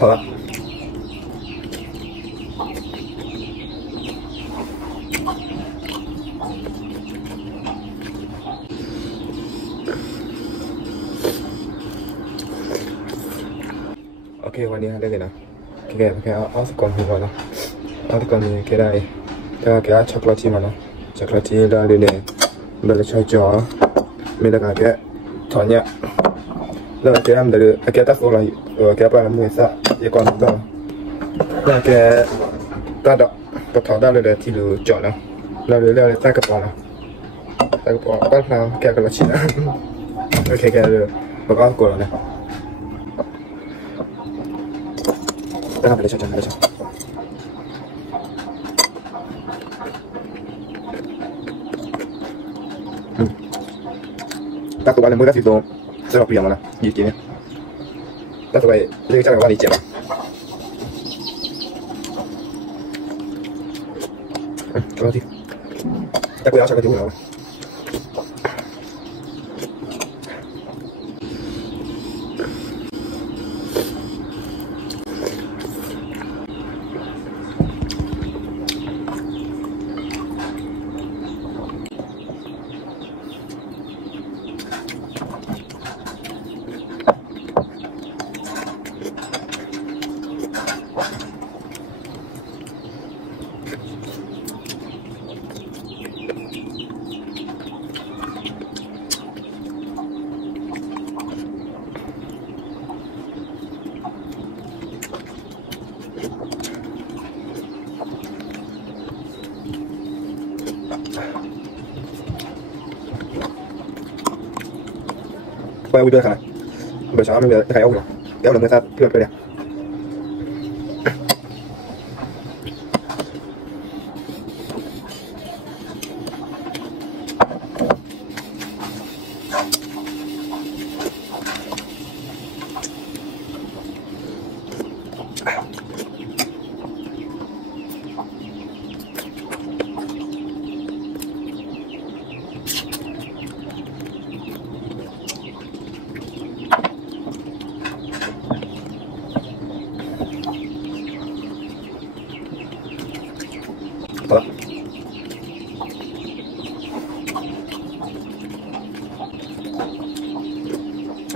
好了。โอเควันนี้ได้เลยนะแค่เอาสักก่อนดีกว่านะเอาสักก่อนนี้แค่ได้แต่แค่ช็อกโกแลตที่มันนะช็อกโกแลตที่ได้เลยเนี่ยเบลล์ช่วยจ่อไม่ได้แค่ถอนเนี่ยแล้วแค่ทำได้เลยแค่ตัดโซ่เลยแค่ปลาหมึกซะยังก่อนต้องแล้วแค่ตัดดอกก็ถอดได้เลยที่ดูจ่อนะแล้วเลยใส่กระป๋องนะใส่กระป๋องก็ทำแค่กระชิ้นนะโอเคแค่เลยแล้วก็กดแล้วนะJangan belajar. Tak tahu mana mudah itu, saya pilih mana, gitu ni. Tak tahu ini cara apa ni je. Kalau ti, tak boleh asal kau. Quay video này, bởi sao mình thấy ông rồi, kéo được người ta được rồi nè.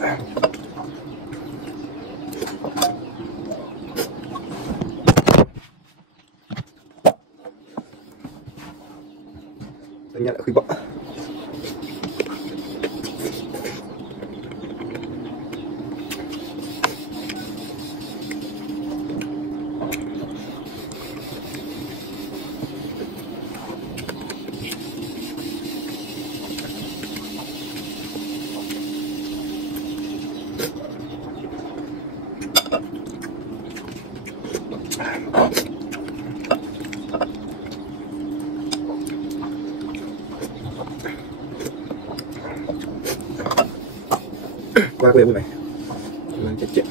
Hả? Tôi nhận là khi bỏ qua cái này mình chắc chắn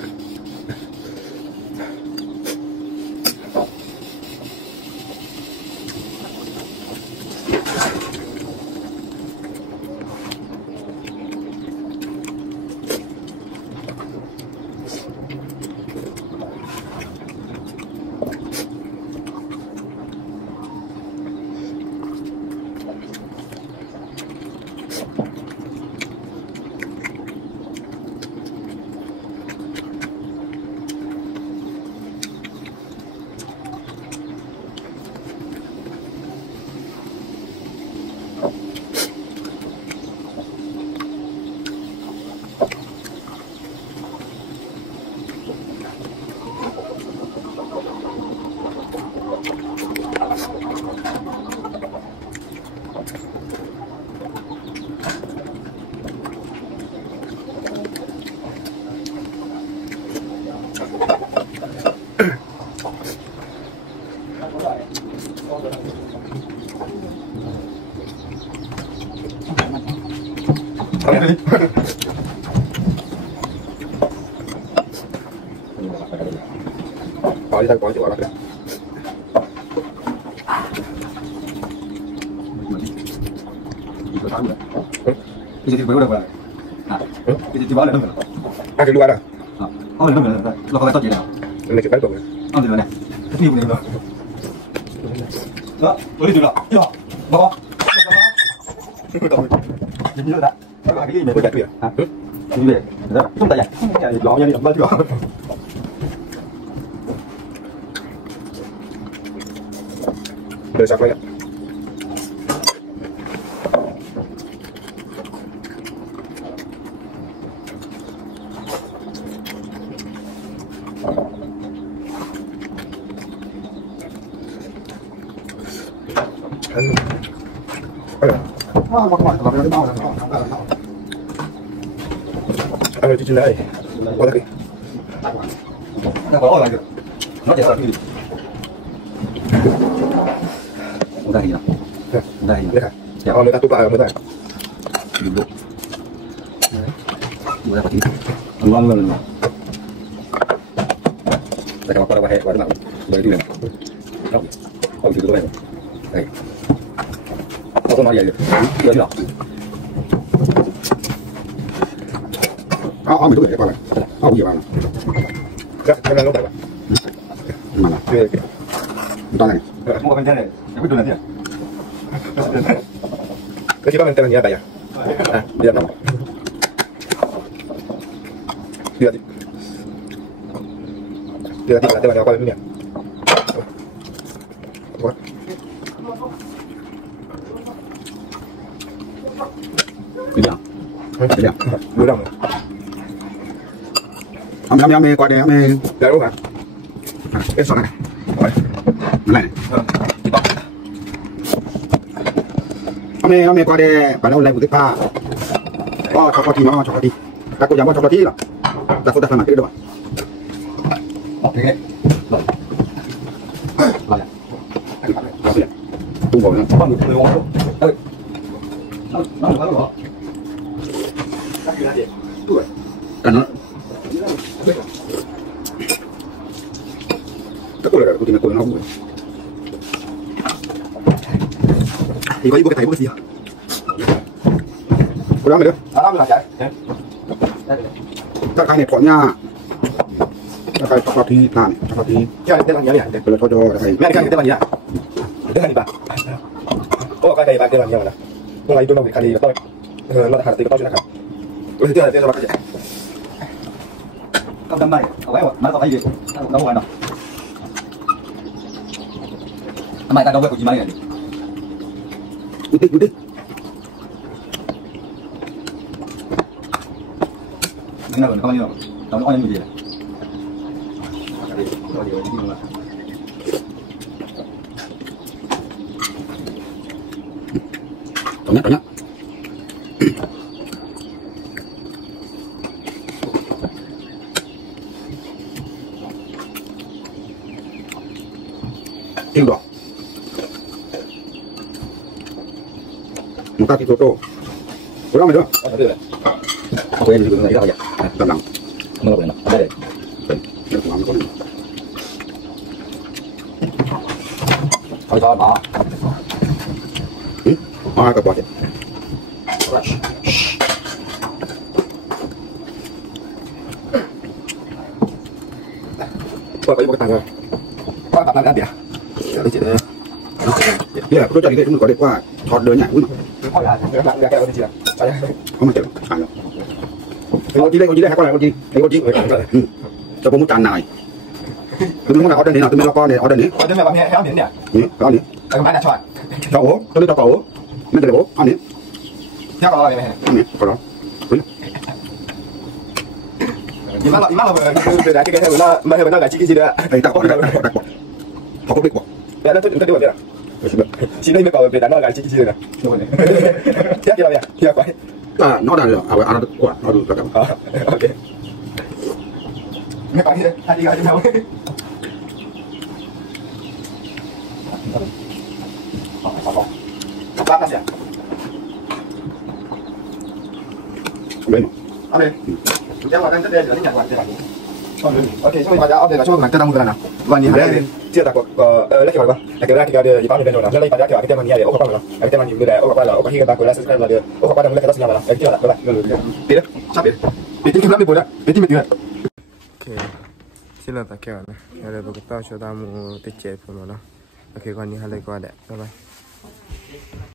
Bỏ đi ta có chỗ đó kìa. Cái gì thì mới được rồi. Cái gì thì bỏ lại đâu rồi. Cái đua đó. Nó phải tốt gì nào. này cái bát bột này ăn được rồi này nhiều này rồi đó mới được rồi chưa bò nhìn như đó các bạn cái gì này có chặt kìa hả như vậy đó chúng ta vậy lọ như vậy chưa đời sạc này ăn rồi chứ đây qua đây nó có lại được nó chỉ sợ cái gì đây gì nào đây đây hả còn người ta tụt lại mới đây dùng được mua ra quả chín ngon luôn đây các bạn qua hệ qua các bạn bởi đi này không chịu tôi đây không nói gì được chưa chưa mình đúng rồi qua này không gì vào cái này lúc này mà là kia to này mua bên trên này em biết đường này cái chỉ có bên tên là như vậy à bây giờ nó đưa là tên là qua bên này bây giờ đưa đồng em qua đây em đấy đúng hả cái sọ này này em qua đây bạn đâu lại một cái pha cho con nó cho con đi ta cũng dám cho con đi là ta không đặt làm cái đâu ok tung bổ nữa con người ngon luôn ơi nó quá rồi cần nó tất cả là của nó không thì có cái thầy có gì cô đó mày đó đó là chạy các cái này có nha các cái cho thi làm cho thi cái này tên là như vậy để cho thầy mẹ cái tên là như vậy tên là gì bạn có cái này bạn tên là như vậy hôm nay tôi nói về cái gì tôi nó đã hạt tiền tôi chưa đặt cái tên là tên là cái gì không đâm này ở đấy mà có cái gì đâu ngoài đâu mày ta đâu biết của chị mày này Út tích nên là còn không nhiều đâu có những gì Tao nhắc tiêu đỏ một ta thì tô có mày đó quên thì người đó vậy tao nặng nó là ở đây được làm con thôi cho bỏ cái quả có một cái tàng rồi có tàng ăn kìa đi chị bây giờ tôi cho đi đây chúng mình có để qua thọt đơn nhảy cũng không là cái cái gì nào không mà chịu xài rồi con chi đây hai con này con chi cho con muốn tràn này tôi muốn là order thế nào tôi mới lo con này order này order này bạn nghe héo miếng nhỉ đó này cái máy đặt cho cho ố tôi cho cậu mới để bố ăn này theo con này này có đó Imam là về đá cái nó mà nó lại chỉ cái gì nữa đây tao đặt bỏ họ có biết bỏ để nó tôi bảo vậy chỉ đây mới bảo về đá nó lại chỉ cái gì nữa tiếp theo vậy tiếp quay nó là nó được quả nó được là ok mấy bạn đi ra đi đâu bắt nó bên ở đây chúng ta đang rất đây là những nhà quản đây ok chúng mình vào đây là cho mình tên nào và nhìn đây chưa đặt lấy cái là cái gì bao nhiêu rồi lấy cái cái tên mình ô các bạn cái tên mình người đấy ô các bạn là ô cái hiện tại của là subscribe là được ô các bạn đang lấy cái đó là cái chưa đặt các bạn đi đó sắp biết tí kiếm lắm đi bồi đó tí mình ok ဖြစ်လာတာခဲ့ရနော်ရတဲ့ဘကတော့ရှောတာမှုတစ်ချက်ပုံနော်โอเคก่อนนี้ให้เลยก่อนแหละบ๊ายบาย